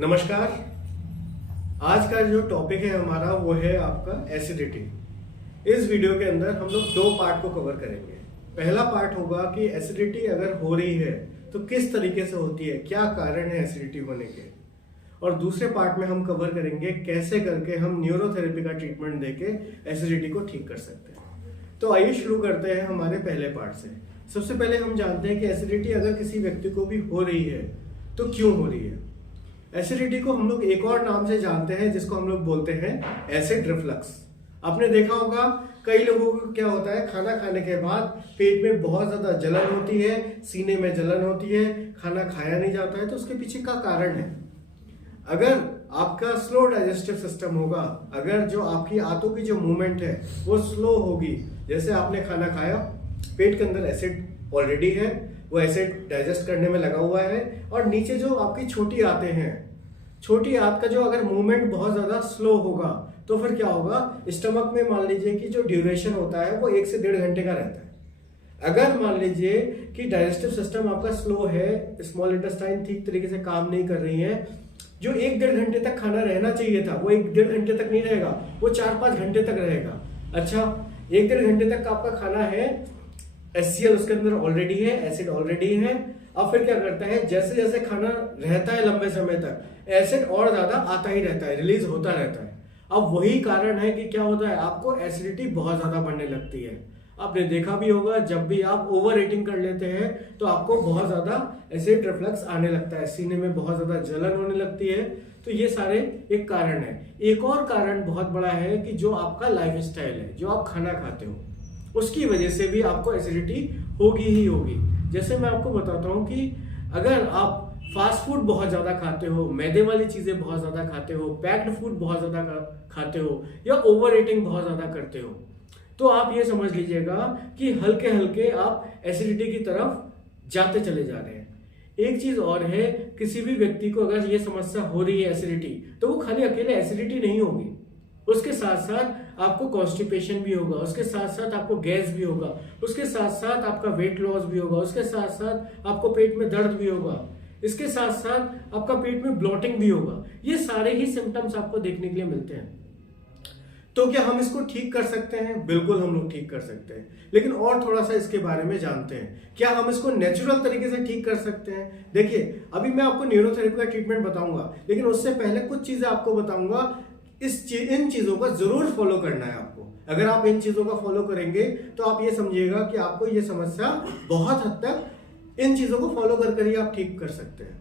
नमस्कार। आज का जो टॉपिक है हमारा वो है आपका एसिडिटी। इस वीडियो के अंदर हम लोग दो पार्ट को कवर करेंगे। पहला पार्ट होगा कि एसिडिटी अगर हो रही है तो किस तरीके से होती है, क्या कारण है एसिडिटी होने के, और दूसरे पार्ट में हम कवर करेंगे कैसे करके हम न्यूरोथेरेपी का ट्रीटमेंट देके एसिडिटी को ठीक कर सकते हैं। तो आइए शुरू करते हैं हमारे पहले पार्ट से। सबसे पहले हम जानते हैं कि एसिडिटी अगर किसी व्यक्ति को भी हो रही है तो क्यों हो रही है। एसिडिटी को हम लोग एक और नाम से जानते हैं जिसको हम लोग बोलते हैं एसिड रिफ्लक्स। आपने देखा होगा कई लोगों को क्या होता है, खाना खाने के बाद पेट में बहुत ज्यादा जलन होती है, सीने में जलन होती है, खाना खाया नहीं जाता है। तो उसके पीछे का कारण है, अगर आपका स्लो डाइजेस्टिव सिस्टम होगा, अगर जो आपकी आंतों की जो मूवमेंट है वो स्लो होगी, जैसे आपने खाना खाया, पेट के अंदर एसिड ऑलरेडी है, वो एसिड डाइजेस्ट करने में लगा हुआ है, और नीचे जो आपकी छोटी आंतें हैं, छोटी आंत का जो अगर मूवमेंट बहुत ज्यादा स्लो होगा तो फिर क्या होगा, स्टमक में मान लीजिए कि जो ड्यूरेशन होता है वो 1 से 1.5 घंटे का रहता है। अगर मान लीजिए कि डाइजेस्टिव सिस्टम आपका स्लो है, स्मॉल इंटेस्टाइन ठीक तरीके से काम नहीं कर रही है, जो 1-1.5 घंटे तक खाना रहना चाहिए था वो 1-1.5 घंटे तक नहीं रहेगा, वो 4-5 घंटे तक रहेगा। अच्छा, 1-1.5 घंटे तक आपका खाना है, HCl उसके अंदर ऑलरेडी है, एसिड ऑलरेडी है। अब फिर क्या करता है, जैसे जैसे खाना रहता है लंबे समय तक एसिड और ज्यादा आता ही रहता है, रिलीज होता रहता है। अब वही कारण है कि क्या होता है, आपको एसिडिटी बहुत ज्यादा बढ़ने लगती है। आपने देखा भी होगा जब भी आप ओवर ईटिंग कर लेते हैं तो आपको बहुत ज्यादा एसिड रिफ्लक्स आने लगता है, सीने में बहुत ज्यादा जलन होने लगती है। तो ये सारे एक कारण है। एक और कारण बहुत बड़ा है कि जो आपका लाइफ स्टाइल है, जो आप खाना खाते हो, उसकी वजह से भी आपको एसिडिटी होगी ही होगी। जैसे मैं आपको बताता हूँ कि अगर आप फास्ट फूड बहुत ज्यादा खाते हो, मैदे वाली चीजें बहुत ज्यादा खाते हो, पैक्ड फूड बहुत ज्यादा खाते हो, या ओवर ईटिंग बहुत ज्यादा करते हो, तो आप ये समझ लीजिएगा कि हल्के हल्के आप एसिडिटी की तरफ जाते चले जा रहे हैं। एक चीज और है, किसी भी व्यक्ति को अगर ये समस्या हो रही है एसिडिटी, तो वो खाली अकेले एसिडिटी नहीं होगी, उसके साथ साथ आपको कॉन्स्टिपेशन भी होगा, उसके साथ साथ आपको गैस भी होगा, उसके साथ साथ आपका वेट लॉस भी होगा, उसके साथ साथ आपको पेट में दर्द भी होगा, इसके साथ साथ आपका पेट में ब्लॉटिंग भी होगा। ये सारे ही सिम्टम्स आपको देखने के लिए मिलते हैं। तो क्या हम इसको ठीक कर सकते हैं? बिल्कुल हम लोग ठीक कर सकते हैं, लेकिन और थोड़ा सा इसके बारे में जानते हैं। क्या हम इसको नेचुरल तरीके से ठीक कर सकते हैं? देखिए, अभी मैं आपको न्यूरोथेरेपी का ट्रीटमेंट बताऊंगा, लेकिन उससे पहले कुछ चीजें आपको बताऊंगा। इन चीजों को जरूर फॉलो करना है आपको। अगर आप इन चीजों को फॉलो करेंगे तो आप ये समझिएगा कि आपको ये समस्या बहुत हद तक इन चीजों को फॉलो कर ही आप ठीक कर सकते हैं।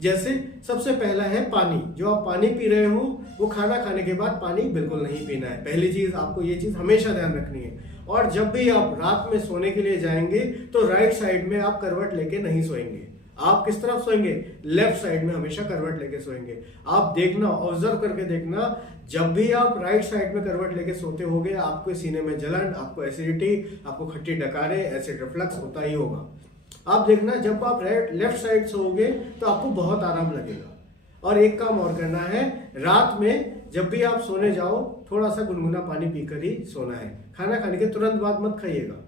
जैसे सबसे पहला है पानी। जो आप पानी पी रहे हो वो खाना खाने के बाद पानी बिल्कुल नहीं पीना है। पहली चीज आपको ये चीज हमेशा ध्यान रखनी है। और जब भी आप रात में सोने के लिए जाएंगे तो राइट साइड में आप करवट लेके नहीं सोएंगे। आप किस तरफ सोएंगे? लेफ्ट साइड में हमेशा करवट लेके सोएंगे। आप देखना, ऑब्जर्व करके देखना, जब भी आप राइट साइड में करवट लेके सोते होगे आपको सीने में जलन, आपको एसिडिटी, आपको खट्टी डकारे, एसिड रिफ्लक्स होता ही होगा। आप देखना, जब आप लेफ्ट साइड सोओगे तो आपको बहुत आराम लगेगा। और एक काम और करना है, रात में जब भी आप सोने जाओ थोड़ा सा गुनगुना पानी पीकर ही सोना है। खाना खाने के तुरंत बाद मत खाइएगा,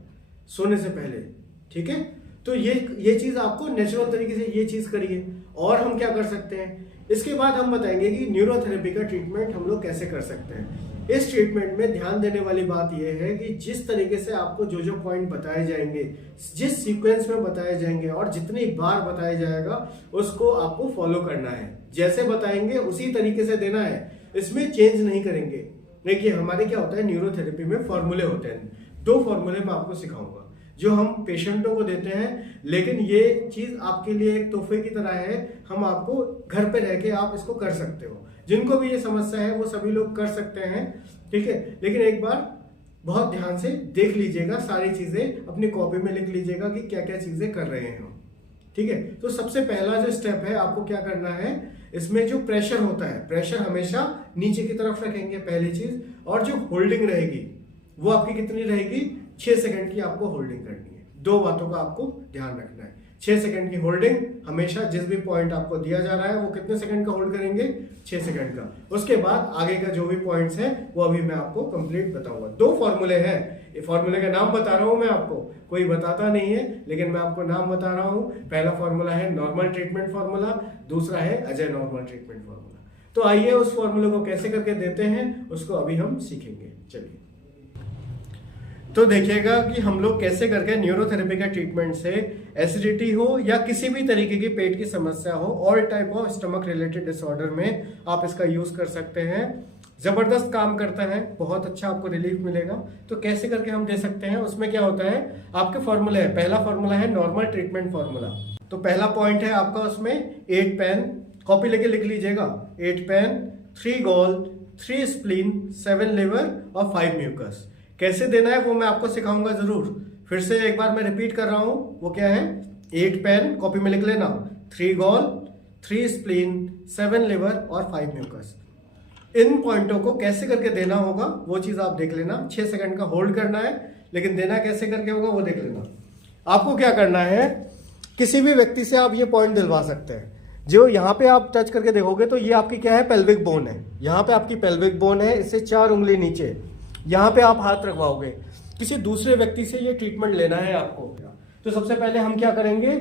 सोने से पहले, ठीक है? तो ये चीज आपको नेचुरल तरीके से ये चीज करिए। और हम क्या कर सकते हैं, इसके बाद हम बताएंगे कि न्यूरोथेरेपी का ट्रीटमेंट हम लोग कैसे कर सकते हैं। इस ट्रीटमेंट में ध्यान देने वाली बात यह है कि जिस तरीके से आपको जो जो पॉइंट बताए जाएंगे, जिस सीक्वेंस में बताए जाएंगे और जितनी बार बताया जाएगा उसको आपको फॉलो करना है। जैसे बताएंगे उसी तरीके से देना है, इसमें चेंज नहीं करेंगे। देखिए, हमारे क्या होता है, न्यूरोथेरेपी में फॉर्मूले होते हैं। 2 फॉर्मूले मैं आपको सिखाऊंगा जो हम पेशेंटों को देते हैं, लेकिन ये चीज आपके लिए एक तोहफे की तरह है। हम आपको घर पे रह के आप इसको कर सकते हो। जिनको भी ये समस्या है वो सभी लोग कर सकते हैं, ठीक है? लेकिन एक बार बहुत ध्यान से देख लीजिएगा, सारी चीजें अपनी कॉपी में लिख लीजिएगा कि क्या क्या चीजें कर रहे हैं हम, ठीक है? तो सबसे पहला जो स्टेप है, आपको क्या करना है, इसमें जो प्रेशर होता है, प्रेशर हमेशा नीचे की तरफ रखेंगे पहली चीज। और जो होल्डिंग रहेगी वो आपकी कितनी रहेगी, 6 सेकंड की आपको होल्डिंग करनी है। 2 बातों का आपको ध्यान रखना है। 6 सेकंड की होल्डिंग हमेशा, जिस भी पॉइंट आपको दिया जा रहा है वो कितने सेकंड का होल्ड करेंगे, 6 सेकंड का। उसके बाद आगे का जो भी पॉइंट्स है वो अभी मैं आपको कंप्लीट बताऊंगा। 2 फॉर्मूले हैं, ये फॉर्मूले का नाम बता रहा हूं मैं आपको, कोई बताता नहीं है लेकिन मैं आपको नाम बता रहा हूं। पहला फॉर्मूला है नॉर्मल ट्रीटमेंट फॉर्मूला, दूसरा है अजय नॉर्मल ट्रीटमेंट फॉर्मूला। तो आइए उस फॉर्मूले को कैसे करके देते हैं उसको अभी हम सीखेंगे। चलिए, तो देखिएगा कि हम लोग कैसे करके न्यूरोथेरेपी का ट्रीटमेंट से एसिडिटी हो या किसी भी तरीके की पेट की समस्या हो, all type of stomach related disorder में आप इसका यूज कर सकते हैं। जबरदस्त काम करता है, बहुत अच्छा आपको रिलीफ मिलेगा। तो कैसे करके हम दे सकते हैं, उसमें क्या होता है, आपके फॉर्मूला है, पहला फॉर्मूला है नॉर्मल ट्रीटमेंट फॉर्मूला। तो पहला पॉइंट है आपका उसमें 8 पेन, कॉपी लेके लिख लीजिएगा, 8 पेन, 3 गॉल, 3 स्प्लीन, 7 लिवर और 5 म्यूकस। कैसे देना है वो मैं आपको सिखाऊंगा जरूर। फिर से एक बार मैं रिपीट कर रहा हूं, वो क्या है, 8 पेन, कॉपी में लिख लेना, 3 गॉल, 3 स्प्लीन, 7 लिवर और 5 म्यूकस। इन पॉइंटों को कैसे करके देना होगा वो चीज आप देख लेना। 6 सेकंड का होल्ड करना है, लेकिन देना कैसे करके होगा वो देख लेना। आपको क्या करना है, किसी भी व्यक्ति से आप ये पॉइंट दिलवा सकते हैं। जो यहाँ पे आप टच करके देखोगे तो ये आपकी क्या है, पेल्विक बोन है। यहाँ पे आपकी पेल्विक बोन है, इससे 4 उंगली नीचे यहाँ पे आप हाथ रखवाओगे। किसी दूसरे व्यक्ति से ये ट्रीटमेंट लेना है आपको। तो सबसे पहले हम क्या करेंगे,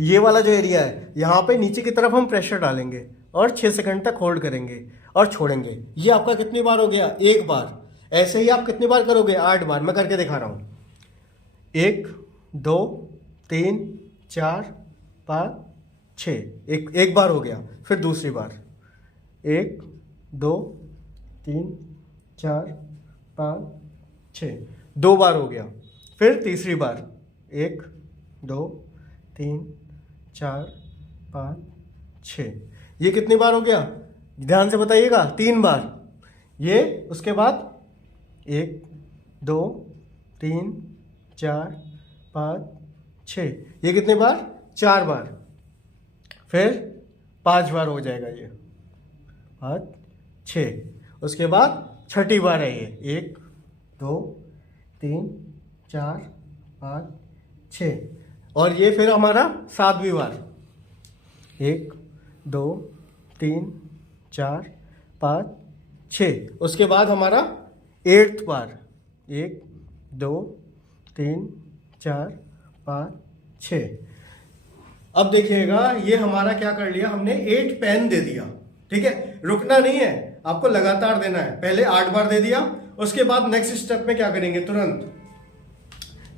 ये वाला जो एरिया है यहाँ पे नीचे की तरफ हम प्रेशर डालेंगे और 6 सेकंड तक होल्ड करेंगे और छोड़ेंगे। ये आपका कितनी बार हो गया, 1 बार। ऐसे ही आप कितनी बार करोगे, 8 बार। मैं करके दिखा रहा हूं, 1 2 3 4 5 6, एक बार हो गया। फिर दूसरी बार 1 2 3 4 5 6, 2 बार हो गया। फिर तीसरी बार 1 2 3 4 5 6, ये कितनी बार हो गया, ध्यान से बताइएगा, 3 बार। ये उसके बाद 1 2 3 4 5 6, ये कितने बार, 4 बार। फिर 5 बार हो जाएगा ये, 5 6। उसके बाद छठी बार है ये, 1 2 3 4 5 6, और ये फिर हमारा 7वीं बार, 1 2 3 4 5 6। उसके बाद हमारा 8th बार, 1 2 3 4 5 6। अब देखिएगा ये हमारा क्या कर लिया हमने, 8 पेन दे दिया। ठीक है, रुकना नहीं है, आपको लगातार देना है। पहले 8 बार दे दिया, उसके बाद नेक्स्ट स्टेप में क्या करेंगे, तुरंत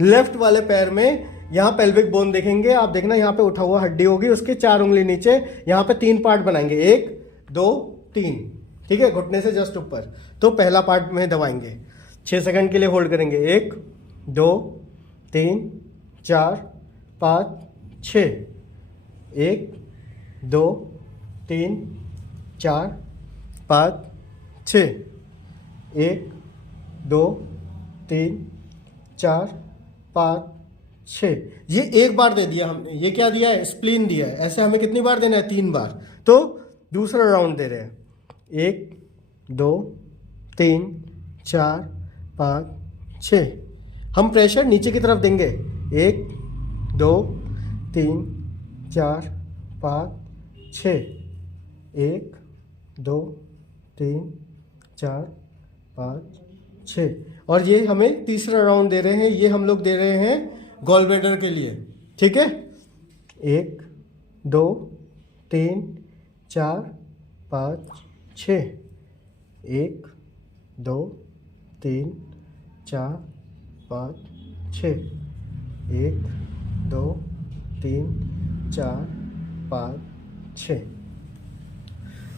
लेफ्ट वाले पैर में यहाँ पेल्विक बोन देखेंगे आप, देखना यहाँ पे उठा हुआ हड्डी होगी, उसके 4 उंगली नीचे यहाँ पे 3 पार्ट बनाएंगे, 1 2 3। ठीक है, घुटने से जस्ट ऊपर। तो पहला पार्ट में दबाएंगे, 6 सेकंड के लिए होल्ड करेंगे, 1 2 3 4 5 6, 1 2 3 4 5 6, 1 2 3 4 5 6। ये 1 बार दे दिया हमने। ये क्या दिया है, स्प्लीन दिया है। ऐसे हमें कितनी बार देना है, 3 बार। तो दूसरा राउंड दे रहे हैं, 1 2 3 4 5 6। हम प्रेशर नीचे की तरफ देंगे, 1 2 3 4 5 6, 1 2 3 4 5 6। और ये हमें तीसरा राउंड दे रहे हैं, ये हम लोग दे रहे हैं गॉल ब्लैडर के लिए। ठीक है, 1 2 3 4 5 6, 1 2 3 4 5 6, 1 2 3 4 5 6।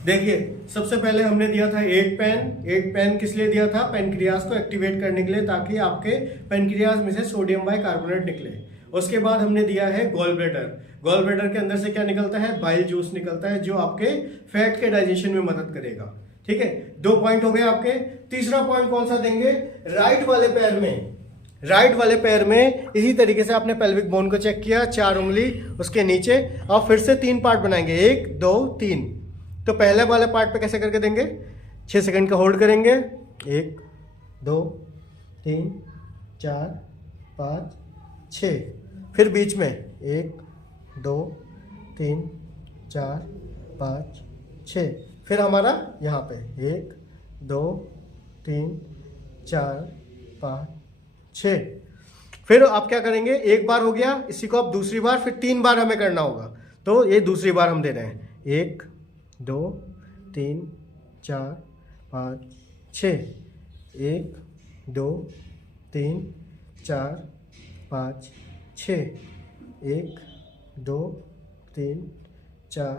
देखिए सबसे पहले हमने दिया था 8 पेन। 8 पेन किस लिए दिया था, पेनक्रियाज को एक्टिवेट करने के लिए, ताकि आपके पेनक्रियाज में से सोडियम बाइकार्बोनेट निकले। उसके बाद हमने दिया है गॉल ब्लैडर। गॉल ब्लैडर के अंदर से क्या निकलता है, बाइल जूस निकलता है, जो आपके फैट के डाइजेशन में मदद करेगा। ठीक है, 2 पॉइंट हो गए आपके। तीसरा पॉइंट कौन सा देंगे, राइट वाले पैर में। राइट वाले पैर में इसी तरीके से आपने पेल्विक बोन को चेक किया, 4 उंगली उसके नीचे, और फिर से 3 पार्ट बनाएंगे, 1 2 3। तो पहले वाले पार्ट पे कैसे करके देंगे, 6 सेकंड का होल्ड करेंगे, 1 2 3 4 5 6। फिर बीच में 1 2 3 4 5 6, फिर हमारा यहाँ पे 1 2 3 4 5 6। फिर आप क्या करेंगे, एक बार हो गया, इसी को आप दूसरी बार, फिर 3 बार हमें करना होगा। तो ये दूसरी बार हम दे रहे हैं 1 2 3 4 5 6, 1 2 3 4 5 6, 1 2 3 4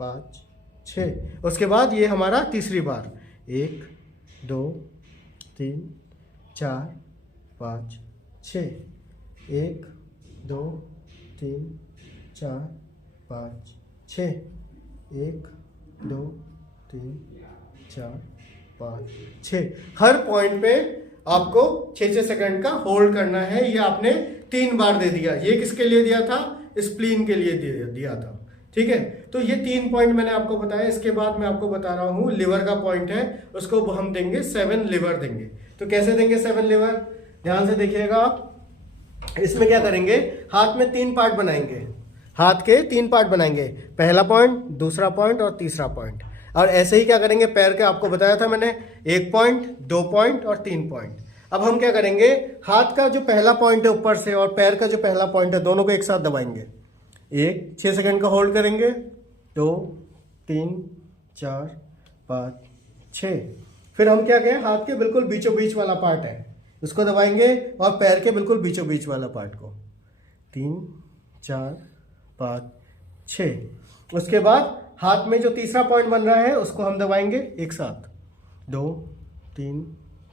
5 6। उसके बाद ये हमारा तीसरी बार 1 2 3 4 5 6, 1 2 3 4 5 6, 1 2 3 4 5 6। हर पॉइंट पे आपको 6-6 सेकंड का होल्ड करना है। ये आपने 3 बार दे दिया। ये किसके लिए दिया था? स्प्लीन के लिए दिया था। ठीक है, तो ये 3 पॉइंट मैंने आपको बताया। इसके बाद मैं आपको बता रहा हूँ लिवर का पॉइंट है, उसको हम देंगे 7 लिवर देंगे। तो कैसे देंगे 7 लिवर, ध्यान से देखिएगा आप। इसमें क्या करेंगे, हाथ में 3 पार्ट बनाएंगे, हाथ के 3 पार्ट बनाएंगे, पहला पॉइंट, दूसरा पॉइंट और तीसरा पॉइंट। और ऐसे ही क्या करेंगे, पैर के आपको बताया था मैंने 1 पॉइंट, 2 पॉइंट और 3 पॉइंट। अब हम क्या करेंगे, हाथ का जो पहला पॉइंट है ऊपर से और पैर का जो पहला पॉइंट है, दोनों को एक साथ दबाएंगे। 6 सेकंड का होल्ड करेंगे, 2 3 4 5 6। फिर हम क्या कहें, हाथ के बिल्कुल बीचों बीच वाला पार्ट है, उसको दबाएंगे, और पैर के बिल्कुल बीचों बीच वाला पार्ट को 3 4 5 6। उसके बाद हाथ में जो तीसरा पॉइंट बन रहा है उसको हम दबाएंगे एक साथ, 2 3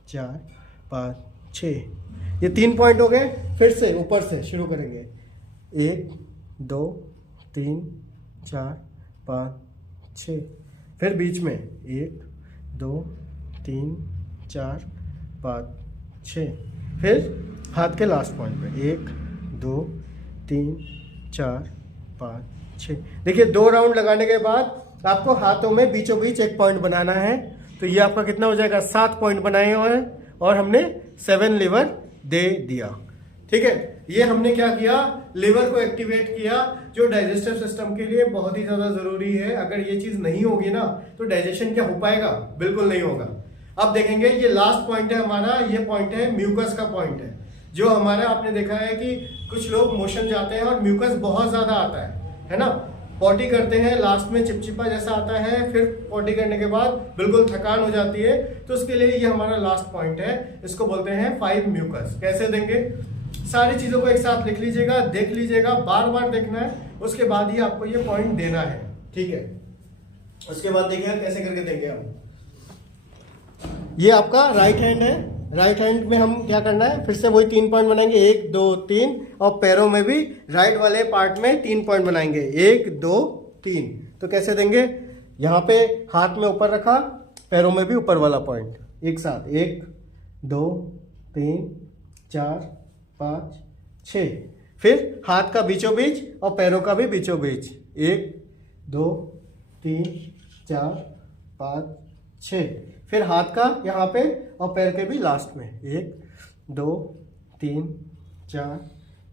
4 5 6। ये 3 पॉइंट हो गए। फिर से ऊपर से शुरू करेंगे, 1 2 3 4 5 6। फिर बीच में 1 2 3 4 5 6। फिर हाथ के लास्ट पॉइंट पे 1 2 3 4 5 6। देखिए 2 राउंड लगाने के बाद आपको हाथों में बीचों बीच एक पॉइंट बनाना है। तो ये आपका कितना हो जाएगा, 7 पॉइंट बनाए हुए हैं और हमने 7 लिवर दे दिया। ठीक है, ये हमने क्या किया, लिवर को एक्टिवेट किया, जो डाइजेस्टिव सिस्टम के लिए बहुत ही ज्यादा जरूरी है। अगर ये चीज नहीं होगी ना तो डाइजेशन क्या हो पाएगा, बिल्कुल नहीं होगा। अब देखेंगे ये लास्ट पॉइंट है हमारा, ये पॉइंट है म्यूकस का पॉइंट है, जो हमारा आपने देखा है कि कुछ लोग मोशन जाते हैं और म्यूकस बहुत ज्यादा आता है ना, पॉटी करते हैं, लास्ट में चिपचिपा जैसा आता है, फिर पॉटी करने के बाद बिल्कुल थकान हो जाती है। तो उसके लिए ये हमारा लास्ट पॉइंट है, इसको बोलते हैं 5 म्यूकस। कैसे देंगे, सारी चीजों को एक साथ लिख लीजिएगा, देख लीजिएगा, बार बार देखना है, उसके बाद ही आपको ये पॉइंट देना है। ठीक है, उसके बाद देखिए कैसे करके देंगे हम। ये आपका राइट हैंड है, राइट हैंड में हम क्या करना है, फिर से वही 3 पॉइंट बनाएंगे, 1 2 3। और पैरों में भी राइट वाले पार्ट में 3 पॉइंट बनाएंगे, 1 2 3। तो कैसे देंगे, यहाँ पे हाथ में ऊपर रखा, पैरों में भी ऊपर वाला पॉइंट एक साथ, 1 2 3 4 5 6। फिर हाथ का बीचों बीच और पैरों का भी बीचों बीच, 1 2 3 4 5 6। फिर हाथ का यहाँ पे और पैर के भी लास्ट में, 1 2 3 4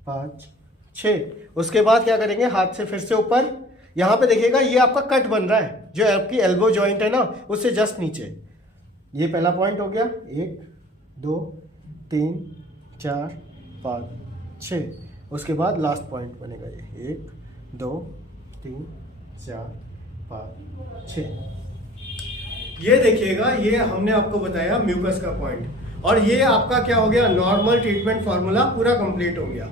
5 6। उसके बाद क्या करेंगे, हाथ से फिर से ऊपर, यहाँ पे देखिएगा ये आपका कट बन रहा है, जो आपकी एल्बो जॉइंट है ना उससे जस्ट नीचे। ये पहला पॉइंट हो गया, 1 2 3 4 5 6। उसके बाद लास्ट पॉइंट बनेगा ये, 1 2 3 4 5 6। ये देखिएगा, ये हमने आपको बताया म्यूकस का पॉइंट। और ये आपका क्या हो गया, नॉर्मल ट्रीटमेंट फार्मूला पूरा कंप्लीट हो गया।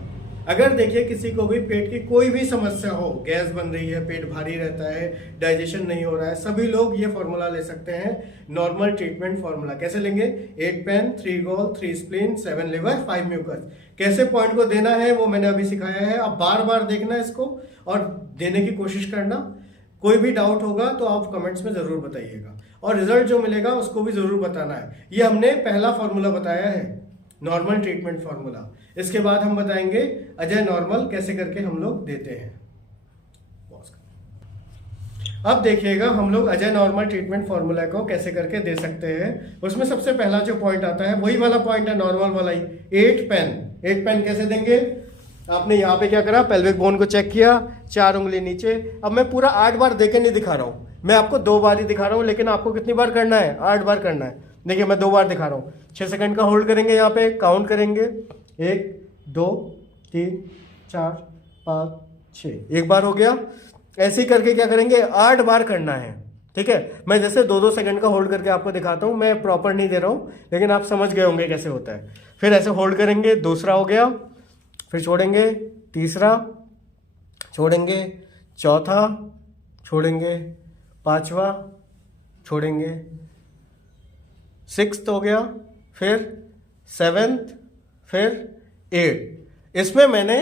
अगर देखिए किसी को भी पेट की कोई भी समस्या हो, गैस बन रही है, पेट भारी रहता है, डाइजेशन नहीं हो रहा है, सभी लोग ये फार्मूला ले सकते हैं, नॉर्मल ट्रीटमेंट फार्मूला। कैसे लेंगे, 8 पेन 3 गोल 3 स्प्लीन 7 लिवर 5 म्यूकस। कैसे पॉइंट को देना है वो मैंने अभी सिखाया है, अब बार बार देखना इसको और देने की कोशिश करना। कोई भी डाउट होगा तो आप कमेंट्स में जरूर बताइएगा, और रिजल्ट जो मिलेगा उसको भी जरूर बताना है। ये हमने पहला फॉर्मूला बताया है, नॉर्मल ट्रीटमेंट फॉर्मूला। इसके बाद हम बताएंगे अजय नॉर्मल कैसे करके हम लोग देते हैं। अब देखिएगा हम लोग अजय नॉर्मल ट्रीटमेंट फॉर्मूला को कैसे करके दे सकते हैं। उसमें सबसे पहला जो पॉइंट आता है वही वाला पॉइंट है, नॉर्मल वाला ही, 8 पेन। 8 पेन कैसे देंगे, आपने यहाँ पे क्या करा, पेल्विक बोन को चेक किया, 4 उंगली नीचे। अब मैं पूरा 8 बार देके नहीं दिखा रहा हूँ, मैं आपको 2 बार ही दिखा रहा हूँ, लेकिन आपको कितनी बार करना है, 8 बार करना है। देखिए मैं 2 बार दिखा रहा हूँ। 6 सेकंड का होल्ड करेंगे, यहाँ पे काउंट करेंगे, 1 2 3 4 5 6, 1 बार हो गया। ऐसे ही करके क्या करेंगे, 8 बार करना है, ठीक है। मैं जैसे 2-2 सेकंड का होल्ड करके आपको दिखाता हूँ, मैं प्रॉपर नहीं दे रहा हूँ, लेकिन आप समझ गए होंगे कैसे होता है। फिर ऐसे होल्ड करेंगे, दूसरा हो गया, फिर छोड़ेंगे, तीसरा छोड़ेंगे, चौथा छोड़ेंगे, 5वां छोड़ेंगे, 6th हो गया, फिर 7th, फिर 8। इसमें मैंने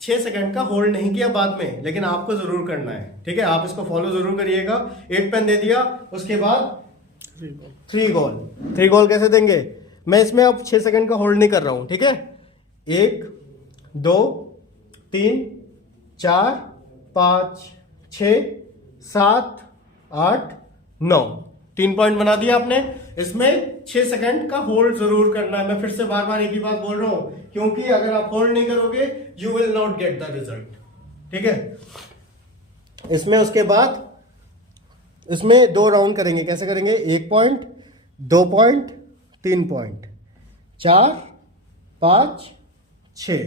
6 सेकंड का होल्ड नहीं किया बाद में, लेकिन आपको जरूर करना है, ठीक है। आप इसको फॉलो जरूर करिएगा। 8 पेन दे दिया, उसके बाद 3 गोल। 3 गोल कैसे देंगे, मैं इसमें अब 6 सेकंड का होल्ड नहीं कर रहा हूं, ठीक है। 1 2 3 4 5 6 7 8 9, 3 पॉइंट बना दिया आपने। इसमें 6 सेकंड का होल्ड जरूर करना है। मैं फिर से बार बार एक ही बात बोल रहा हूं, क्योंकि अगर आप होल्ड नहीं करोगे you will not get the result, ठीक है। इसमें उसके बाद इसमें 2 राउंड करेंगे। कैसे करेंगे, 1 पॉइंट, 2 पॉइंट, 3 पॉइंट, 4 5 6।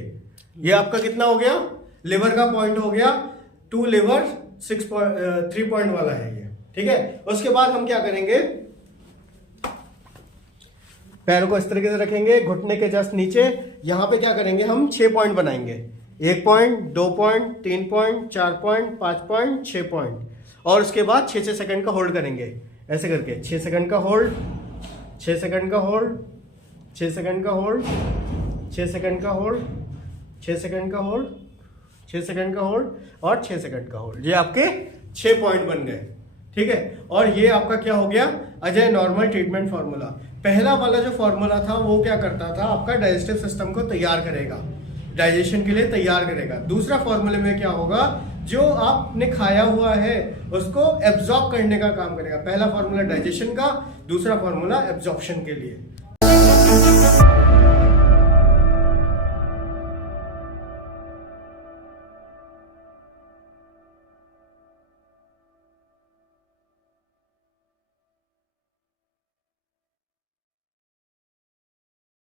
ये आपका कितना हो गया, लिवर का पॉइंट हो गया। 2 लिवर 3 पॉइंट वाला है ये, ठीक है। उसके बाद हम क्या करेंगे, पैरों को इस तरीके से रखेंगे, घुटने के जस्ट नीचे। यहां पे क्या करेंगे, हम 6 पॉइंट बनाएंगे। 1 point, 2 point, 3 point, 4 point, 5 point, 6 point. और उसके बाद 6 सेकंड का होल्ड करेंगे, ऐसे करके 6 सेकंड का होल्ड, 6 सेकंड का होल्ड, 6 सेकंड का होल्ड, 6 सेकंड का होल्ड, 6 सेकंड का होल्ड, 6 सेकंड का होल्ड और 6 सेकंड का होल्ड। ये आपके 6 पॉइंट बन गए, ठीक है। और ये आपका क्या हो गया, अजय नॉर्मल ट्रीटमेंट फॉर्मूला। पहला वाला जो फॉर्मूला था वो क्या करता था, आपका डाइजेस्टिव सिस्टम को तैयार करेगा, डाइजेशन के लिए तैयार करेगा। दूसरा फॉर्मूले में क्या होगा, जो आपने खाया हुआ है उसको एब्जॉर्ब करने का काम करेगा। पहला फॉर्मूला डाइजेशन का, दूसरा फॉर्मूला एब्जॉर्प्शन के लिए।